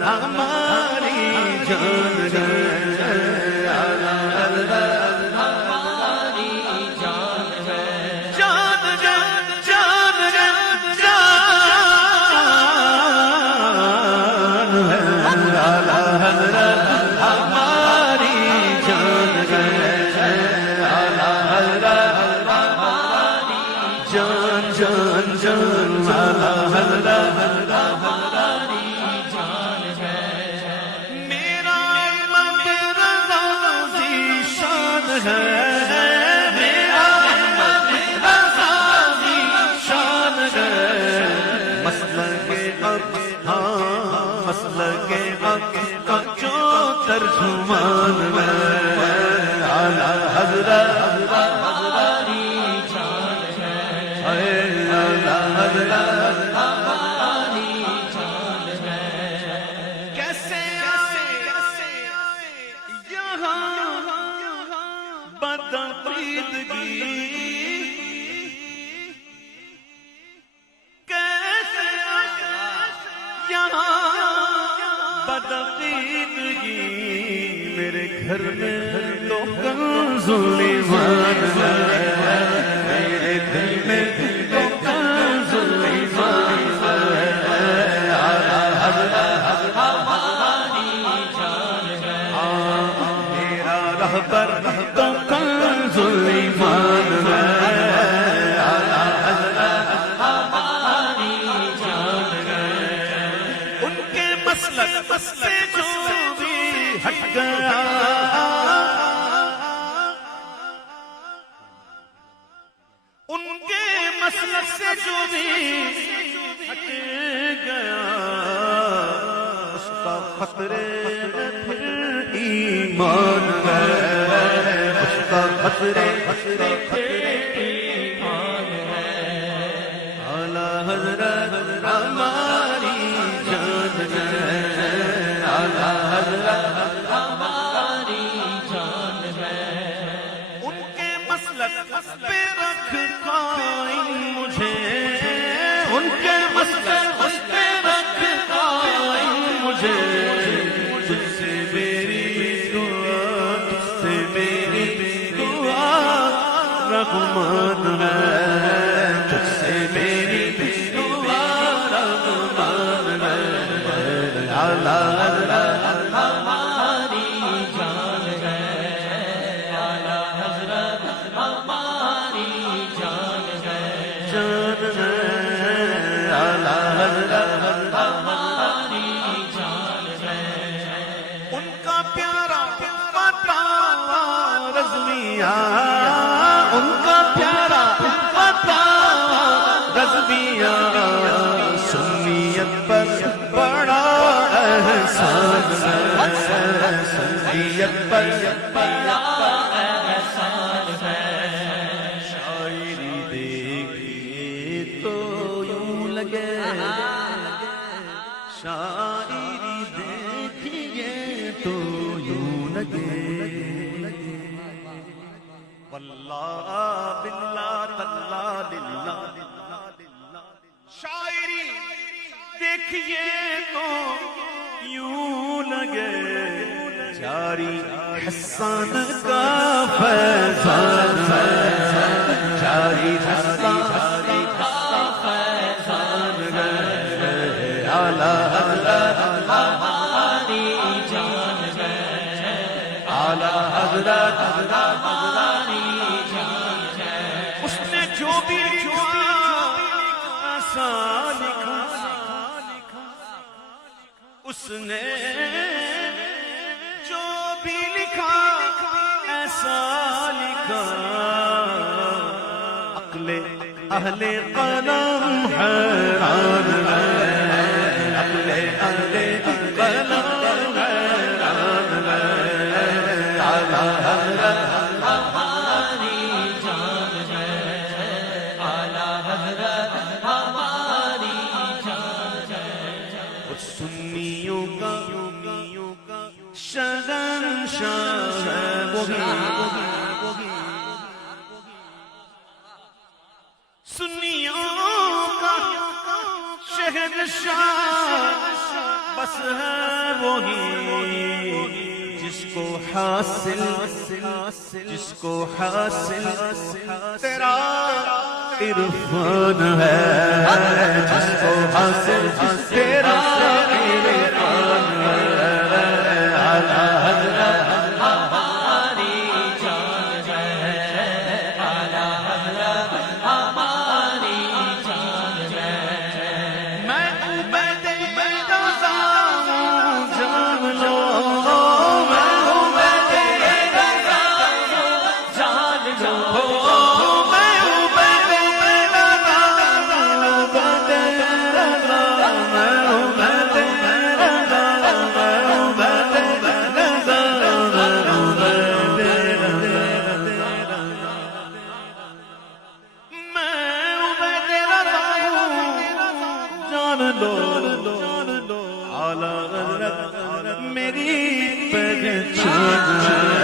ہماری جان ہے اعلی حضرت ہماری جان ہے جان جان جان جان ہے اعلی حضرت ہماری جان ہے اعلی حضرت ہماری جان جان جان اعلی حضرت ہماری جان ہے میرا احمد رضا کی شان ہے میرا احمد رضا کی شان ہے مسلک حق ہاں مسلک حق کا جو ترجمان ہے اعلی حضرت ہماری جان ہے اعلی حضرت ہماری جان ہے کیسے آئے یہاں بدعقیدگی کیسے آئے یہاں بدعقیدگی میرے گھر میں تو کنز ایمان ہے میرے گھر میں تو کنز ایمان ہے اعلی حضرت ہماری جان ہے میرا رہبر تو کنز ایمان ہے اعلی حضرت ہماری جان ہے ان کے مسلک سے جو بھی ہٹ گیا ان کے مسلک سے جو بھی ہٹ گیا اس کا خطرے میں پھر ایمان ہے اس کا خطرے ایمان ہے اعلی حضرت ہماری جان ہے اعلی حضرت ہماری جان ہے ان کے مسلک پہ رکھ قائم مجھے ان کے مسلک پہ رکھ قائم مجھے تجھ سے میری دعا تجھ سے میری دعا رحمان ہے تجھ سے میری دعا رحمان ہے اعلی حضرت ہماری جان ہے اعلی حضرت ہماری جان ہے اعلی حضرت ہماری جان ہے ان کا پیارا فتاوی رضویہ ان کا پیارا فتاوی رضویہ سنیت پر بڑا احسان ہے سنیت پر بڑا احسان ہے شاعری دیکھیے تو یوں لگے شاعری دیکھیے تو یوں لگے واللہ باللہ تاللہ للہ شاعری دیکھیے تو یوں لگے جاری حسان کا فیضان ہے جاری حسان کا فیضان ہے اعلی حضرت ہماری جان ہے اعلی حضرت ہماری جان ہے اس نے جو بھی لکھا ایسا لکھا اس نے جو بھی لکھا ایسا لکھا عقل اہل قلم حیران ہے عقل اہل قلم حیران ہے اعلی حضرت ہماری جان ہے اعلی حضرت ہماری جان ہے سنیوں کا شہنشاہ ہے وہی سنیوں کا شہنشاہ پاس ہے وہی جس کو حاصل تیرا عرفان ہے، جس کو حاصل تیرا عرفان ہے۔ اعلیٰ حضرت ہماری جان ہے، اعلیٰ حضرت ہماری جان ہے۔ میں عبید رضا ہوں جان لو، میں عبید رضا ہوں جان لو، میں عبید رضا ہوں، عبید رضا، میں عبید رضا، میں عبید رضا، میں عبید رضا، میں عبید رضا ہوں جان لو، اعلیٰ حضرت میری پہچان ہے۔